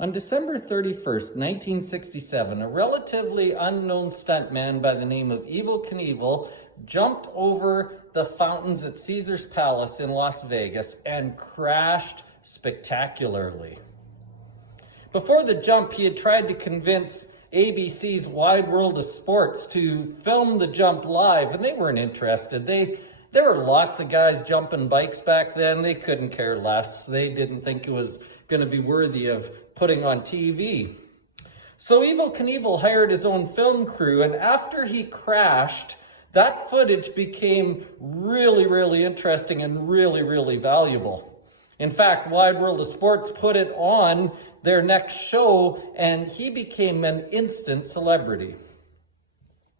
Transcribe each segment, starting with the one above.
On December 31st, 1967, a relatively unknown stuntman by the name of Evel Knievel jumped over the fountains at Caesar's Palace in Las Vegas and crashed spectacularly. Before the jump, he had tried to convince ABC's Wide World of Sports to film the jump live, and they weren't interested. There were lots of guys jumping bikes back then. They couldn't care less. They didn't think it was going to be worthy of putting on TV. So Evel Knievel hired his own film crew, and after he crashed, that footage became really, really interesting and really, really valuable. In fact, Wide World of Sports put it on their next show, and he became an instant celebrity.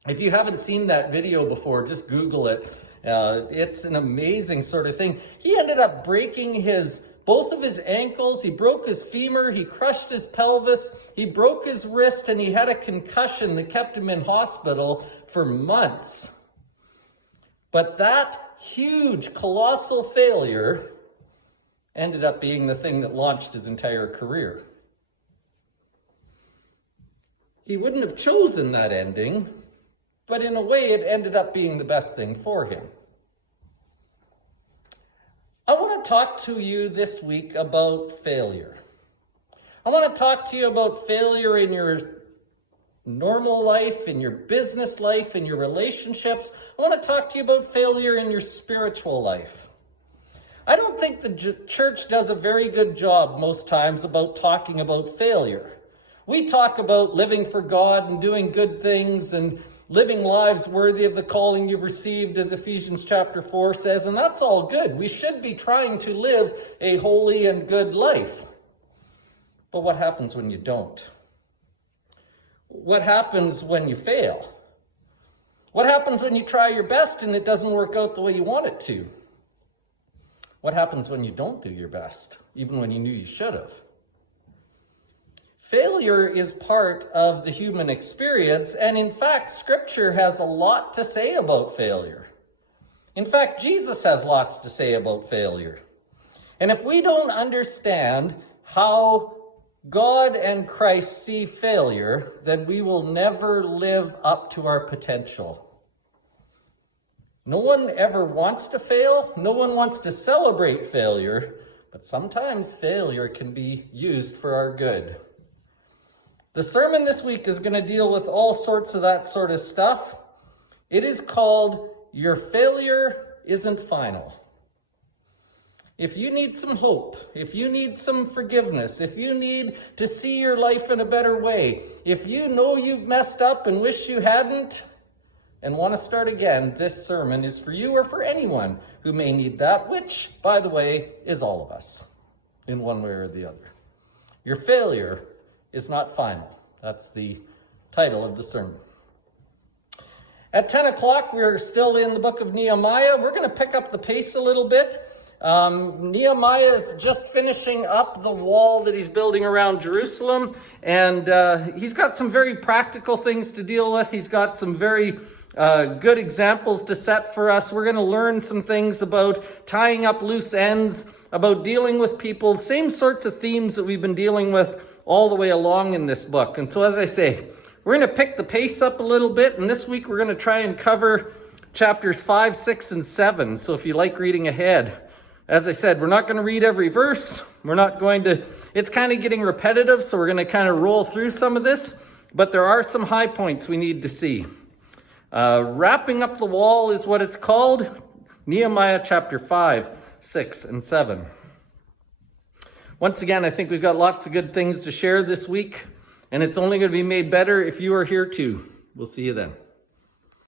If you haven't seen that video before, just Google it. It's an amazing sort of thing. He ended up breaking both of his ankles. He broke his femur. He crushed his pelvis. He broke his wrist, and he had a concussion that kept him in hospital for months. But that huge, colossal failure ended up being the thing that launched his entire career. He wouldn't have chosen that ending, but in a way it ended up being the best thing for him. I want to talk to you this week about failure. I want to talk to you about failure in your normal life, in your business life, in your relationships. I want to talk to you about failure in your spiritual life. I don't think the church does a very good job most times about talking about failure. We talk about living for God and doing good things and living lives worthy of the calling you've received, as Ephesians chapter 4 says, and that's all good. We should be trying to live a holy and good life. But what happens when you don't? What happens when you fail? What happens when you try your best and it doesn't work out the way you want it to? What happens when you don't do your best, even when you knew you should have? Failure is part of the human experience, and in fact, Scripture has a lot to say about failure. In fact, Jesus has lots to say about failure. And if we don't understand how God and Christ see failure, then we will never live up to our potential. No one ever wants to fail. No one wants to celebrate failure, but sometimes failure can be used for our good. The sermon this week is going to deal with all sorts of that sort of stuff. It is called Your Failure Isn't Final. If you need some hope, if you need some forgiveness, if you need to see your life in a better way, if you know you've messed up and wish you hadn't and want to start again, this sermon is for you or for anyone who may need that, which, by the way, is all of us in one way or the other. Your failure is not final. That's the title of the sermon. At 10 o'clock, we're still in the book of Nehemiah. We're going to pick up the pace a little bit. Nehemiah is just finishing up the wall that he's building around Jerusalem, and he's got some very practical things to deal with. He's got some very good examples to set for us. We're going to learn some things about tying up loose ends, about dealing with people, same sorts of themes that we've been dealing with all the way along in this book. And so, as I say, we're going to pick the pace up a little bit, and this week we're going to try and cover chapters 5, 6, and 7. So if you like reading ahead, as I said, we're not going to read every verse. It's kind of getting repetitive, so we're going to kind of roll through some of this, but there are some high points we need to see. Wrapping up the wall is what it's called. Nehemiah chapter 5, 6, and 7. Once again, I think we've got lots of good things to share this week, and it's only going to be made better if you are here too. We'll see you then.